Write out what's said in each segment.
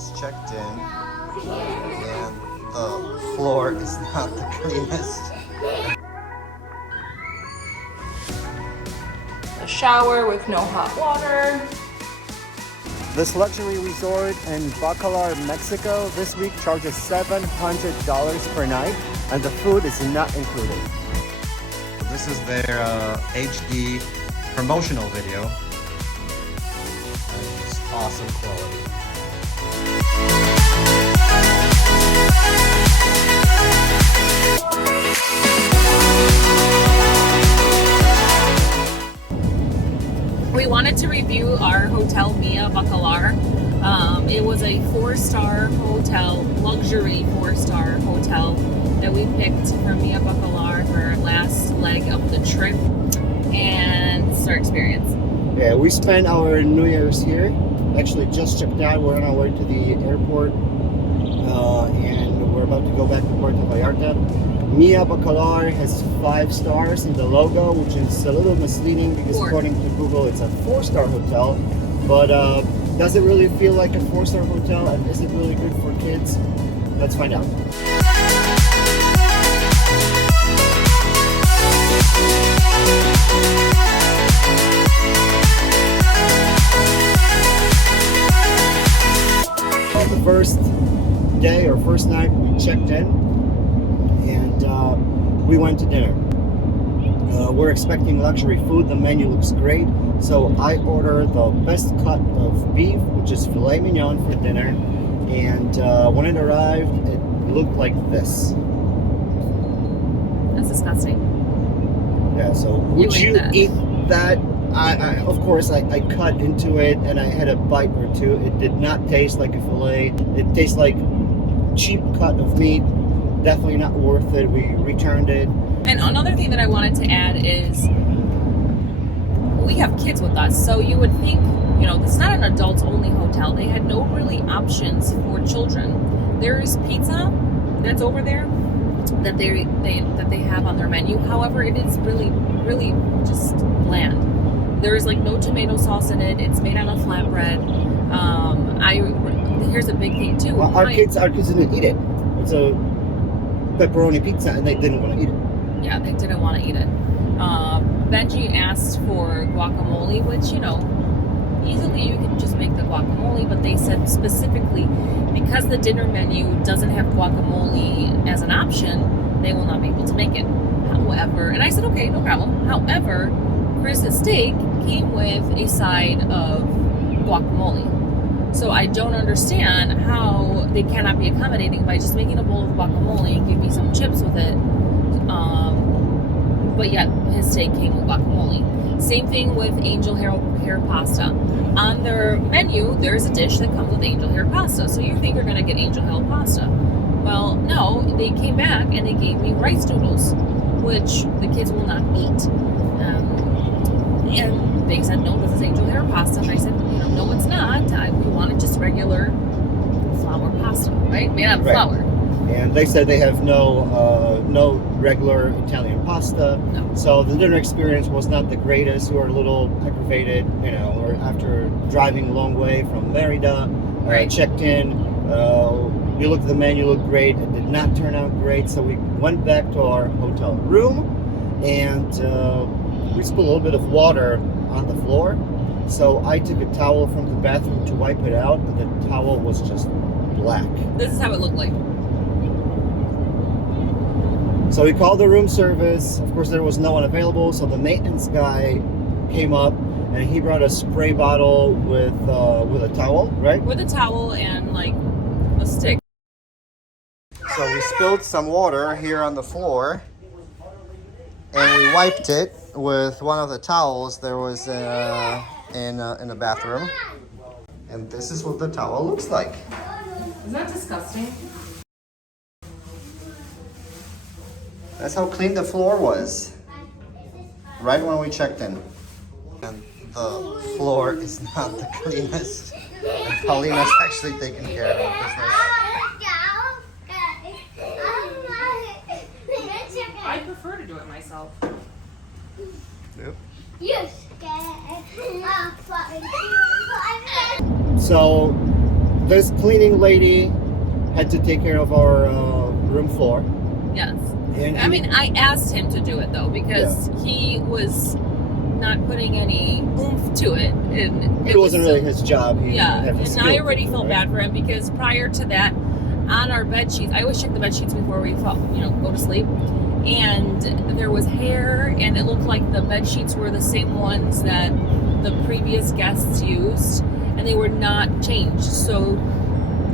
just checked in, and the floor is not the cleanest. A shower with no hot water. This luxury resort in Bacalar, Mexico, this week charges $700 per night, and the food is not included. This is their HD promotional video. And it's awesome quality. We wanted to review our hotel Mia Bacalar. It was a 4-star hotel, luxury 4-star hotel that we picked from Mia Bacalar for our last leg of the trip, and it's our experience. Yeah, we spent our New Year's here. Actually just checked out. We're on our way to the airport, and we're about to go back to Puerto Vallarta. Mia Bacalar has 5 stars in the logo, which is a little misleading because according to Google it's a 4-star hotel. But does it really feel like a 4-star hotel, and is it really good for kids? Let's find out. The first day or first night we checked in, and we went to dinner. We're expecting luxury food. The menu looks great, so I ordered the best cut of beef, which is filet mignon, for dinner. And when it arrived, it looked like this. That's disgusting. Yeah, so would you eat that? Of course, I cut into it and I had a bite or two. It did not taste like a fillet. It tastes like cheap cut of meat. Definitely not worth it. We returned it. And another thing that I wanted to add is we have kids with us, so you would think, you know, it's not an adults only hotel. They had no really options for children. There's pizza that's over there that they have on their menu. However, it is really just bland. There is like no tomato sauce in it. It's made on a flatbread. Here's a big thing too. Well, our kids didn't eat it. It's a pepperoni pizza, and they didn't want to eat it. Yeah, they didn't want to eat it. Benji asked for guacamole, which, you know, easily you can just make the guacamole, but they said specifically because the dinner menu doesn't have guacamole as an option, they will not be able to make it. However, and I said, okay, no problem. However, Chris's steak came with a side of guacamole. So I don't understand how they cannot be accommodating by just making a bowl of guacamole and give me some chips with it. But yet his steak came with guacamole. Same thing with angel hair pasta. On their menu, there's a dish that comes with angel hair pasta. So you think you're going to get angel hair pasta. Well, no, they came back and they gave me rice noodles, which the kids will not eat. And they said, no, this is angel hair pasta. And I said, you know, no, it's not. We wanted just regular flour pasta, right? Made out of flour. And they said they have no regular Italian pasta. No. So the dinner experience was not the greatest. We were a little aggravated, you know, or after driving a long way from Merida, checked in. We looked at the menu, looked great. It did not turn out great. So we went back to our hotel room, and we spilled a little bit of water on the floor. So I took a towel from the bathroom to wipe it out, and the towel was just black. This is how it looked like. So we called the room service. Of course, there was no one available, so the maintenance guy came up and he brought a spray bottle with a towel, right? With a towel and like a stick. So we spilled some water here on the floor, and we wiped it with one of the towels there was in the bathroom. And this is what the towel looks like. Isn't that disgusting? That's how clean the floor was right when we checked in. And the floor is not the cleanest. And Paulina's actually taking care of the business. I prefer to do it myself. Yep. You So this cleaning lady had to take care of our room floor. Yes. And I mean, I asked him to do it though because he was not putting any oomph to it, and it wasn't really his job. And I already felt bad for him because prior to that, on our bed sheets, I always check the bed sheets before we go to sleep, and there was hair, and it looked like the bed sheets were the same ones that the previous guests used, and they were not changed. So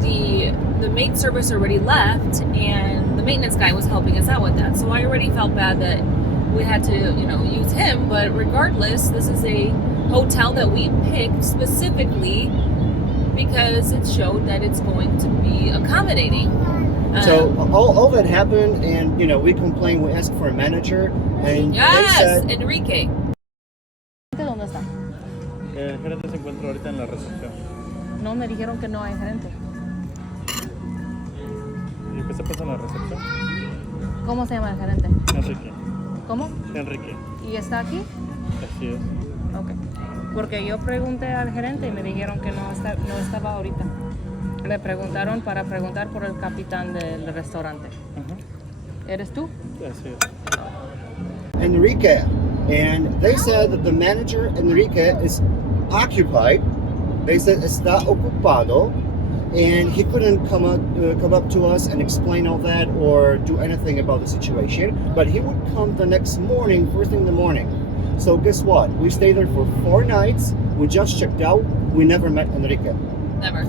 the maid service already left, and the maintenance guy was helping us out with that. So I already felt bad that we had to, use him. But regardless, this is a hotel that we picked specifically because it showed that it's going to be accommodating. So all that happened, and we complained. We asked for a manager, and they said, Enrique. ¿Dónde está? El gerente se encuentra ahorita en la recepción. No, me dijeron que no hay gerente. ¿Y qué se pasa en la recepción? ¿Cómo se llama el gerente? Enrique. ¿Cómo? Enrique. ¿Y está aquí? Así es. Ok. Porque yo pregunté al gerente y me dijeron que no estaba ahorita. Le preguntaron para preguntar por el capitán del restaurante. ¿Eres tú? Así es. Enrique, and they said that the manager Enrique is occupied. They said está ocupado, and he couldn't come up to us and explain all that or do anything about the situation. But he would come the next morning, first thing in the morning. So guess what? We stayed there for 4 nights. We just checked out. We never met Enrique. Never.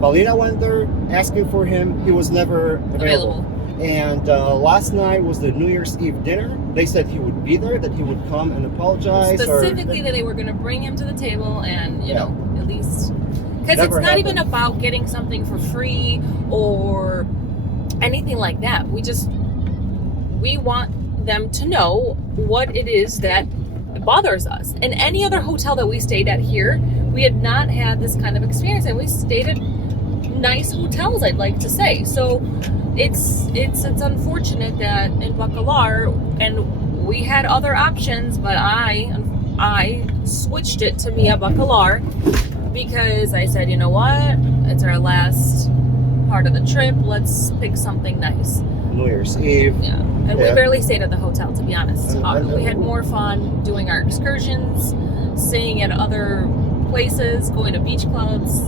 Paulina went there asking for him. He was never available. And last night was the New Year's Eve dinner. They said he would be there, that he would come and apologize. Specifically that they were going to bring him to the table and, at least... Because it's not even about getting something for free or anything like that. We want them to know what it is that bothers us. In any other hotel that we stayed at here, we had not had this kind of experience, and we stayed at nice hotels, I'd like to say. So it's unfortunate that in Bacalar, and we had other options, but I switched it to Mia Bacalar because I said, you know what, it's our last part of the trip, let's pick something nice. New Year's Eve. Yeah, and we barely stayed at the hotel, to be honest. We had more fun doing our excursions, staying at other places, going to beach clubs.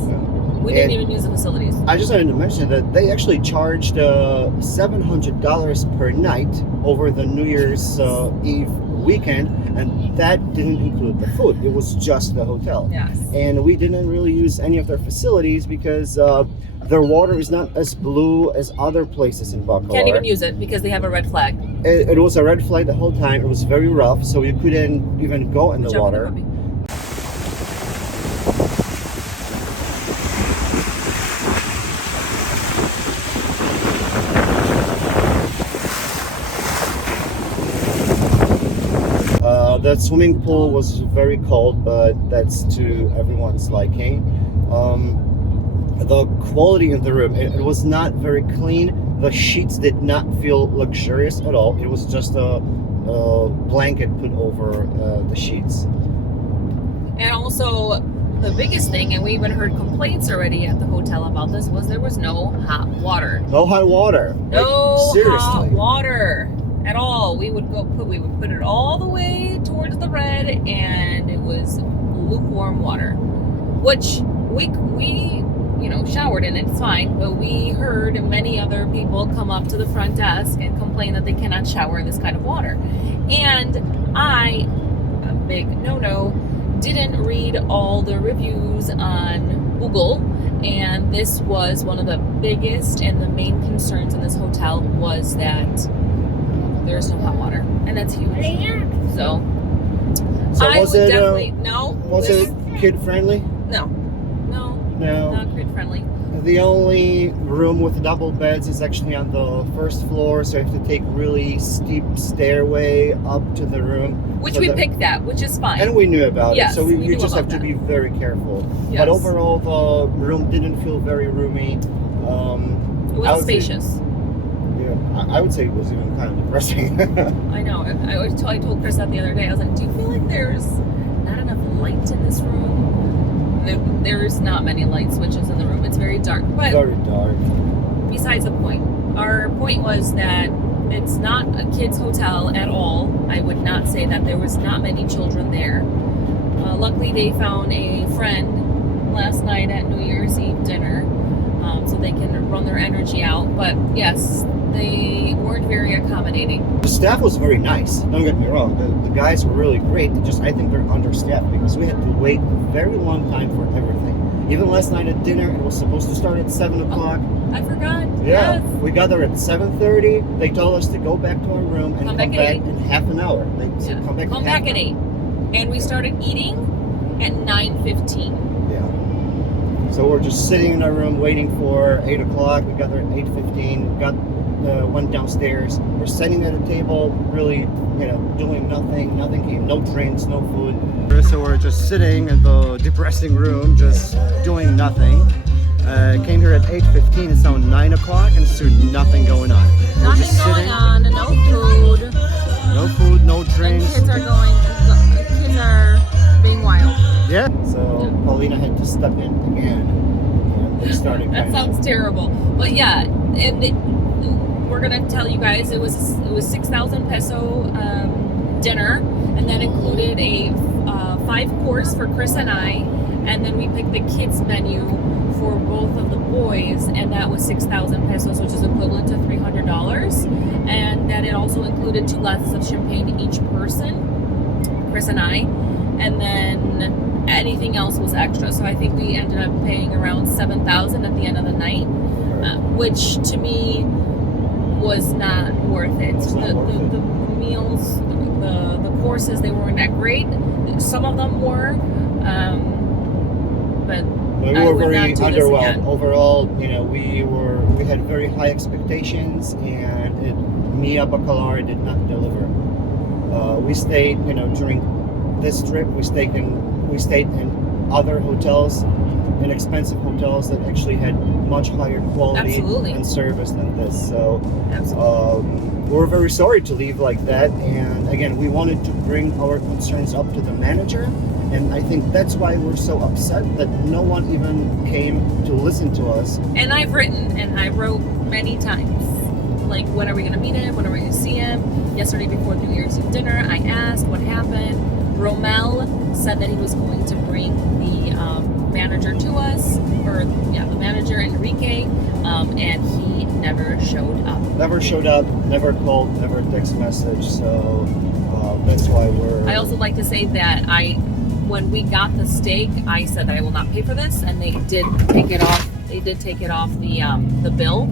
We didn't even use the facilities. I just wanted to mention that they actually charged $700 per night over the New Year's Eve weekend, and that didn't include the food. It was just the hotel. Yes. And we didn't really use any of their facilities because their water is not as blue as other places in Bacalar. Can't even use it because they have a red flag. It was a red flag the whole time. It was very rough, so you couldn't even go in the water. The swimming pool was very cold, but that's to everyone's liking. The quality of the room, it was not very clean. The sheets did not feel luxurious at all. It was just a blanket put over the sheets. And also, the biggest thing, and we even heard complaints already at the hotel about this, was there was no hot water. No hot water. No seriously. Hot water at all. We would put it all the way towards the red, and it was lukewarm water, which we showered in. It's fine, but we heard many other people come up to the front desk and complain that they cannot shower in this kind of water. And a big no, didn't read all the reviews on Google, and this was one of the biggest and the main concerns in this hotel was that there's no hot water, and that's huge. So I was would it definitely was it kid friendly? No, not kid friendly. The only room with double beds is actually on the first floor, so you have to take really steep stairway up to the room. Which we picked that, which is fine. And we knew about Yes, it, so you just have that. to be very careful. Yes. But overall, the room didn't feel very roomy. It was spacious. I would say it was even kind of depressing. I know. I told Chris that the other day. I was like, do you feel like there's not enough light in this room? There's not many light switches in the room. It's very dark. But Very dark. besides the point, our point was that it's not a kids' hotel at all. I would not say that there was not many children there. Luckily, they found a friend last night at New Year's Eve dinner, so they can run their energy out. But yes, they weren't very accommodating. The staff was very nice. Don't get me wrong. The guys were really great. I think they're understaffed because we had to wait a very long time for everything. Even last night at dinner, it was supposed to start at 7 o'clock. I forgot. Yeah, Yes. we got there at 7:30. They told us to go back to our room and come back at 8. in half an hour. They said Yeah. come back. Come in back half at an 8. And we started eating at 9:15. hour. Yeah. So we're just sitting in our room waiting for 8 o'clock. We got there at 8:15. Went downstairs. We're sitting at a table, really, doing nothing. Nothing came. No drinks, no food. So we're just sitting in the depressing room, just doing nothing. Came here at 8:15. It's now 9 o'clock, and still nothing going on. We're just Nothing going sitting. on, no food. No food, no And drinks. kids are being wild. Yeah. So Paulina had to step in again. And they started. That sounds terrible. But yeah, and we're gonna tell you guys it was 6,000 peso dinner, and that included a 5-course for Chris and I, and then we picked the kids menu for both of the boys, and that was 6,000 pesos, which is equivalent to $300, and that it also included 2 glasses of champagne each person, Chris and I, and then anything else was extra. So I think we ended up paying around 7,000 at the end of the night, which to me was not worth it. The meals, the courses, they weren't that great. Some of them were, but We I were would very not do this underwhelmed. again. Overall, we had very high expectations, and Mia Bacalar did not deliver. We stayed, during this trip, we stayed in other hotels, inexpensive hotels that actually had much higher quality Absolutely. and service than this. So Absolutely. we're very sorry to leave like that. And again, we wanted to bring our concerns up to the manager. And I think that's why we're so upset that no one even came to listen to us. And I wrote many times, like, when are we going to meet him? When are we going to see him? Yesterday before New Year's Eve dinner, I asked what happened. Romel said that he was going to bring the manager to us, the manager, Enrique, and he never showed up. Never showed up, never called, never text message. So that's why I also like to say that when we got the steak, I said that I will not pay for this, and they did take it off. They did take it off the bill.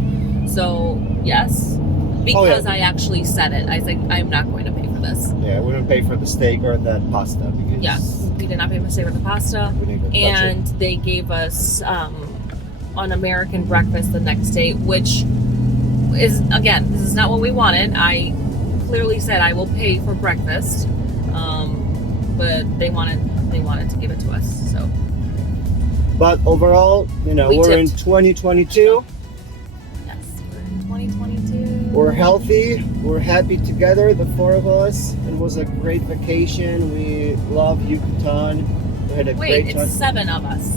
So yes, because I actually said it. I said I'm not going to pay for this. Yeah, we didn't pay for the steak or that pasta because Yes, we did not pay for the steak or the pasta, we didn't get and they gave us an American breakfast the next day, which is, again, this is not what we wanted. I clearly said I will pay for breakfast, but they wanted to give it to us. So, But overall, We we're in tipped. 2022. yes, we're in 2022. We're healthy. We're happy together, the 4 of us. It was a great vacation. We love Yucatan. We had a Wait, great it's time. 7 of us.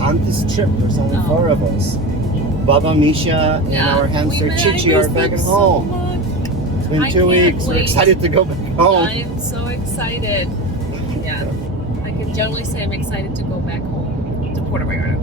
On this trip, there's only Oh. 4 of us. Baba, Misha, and our hamster Chichi are back at home. It's been I 2 can't weeks. We're wait. excited to go back home. I'm so excited. Yeah, I can generally say I'm excited to go back home to Puerto Vallarta.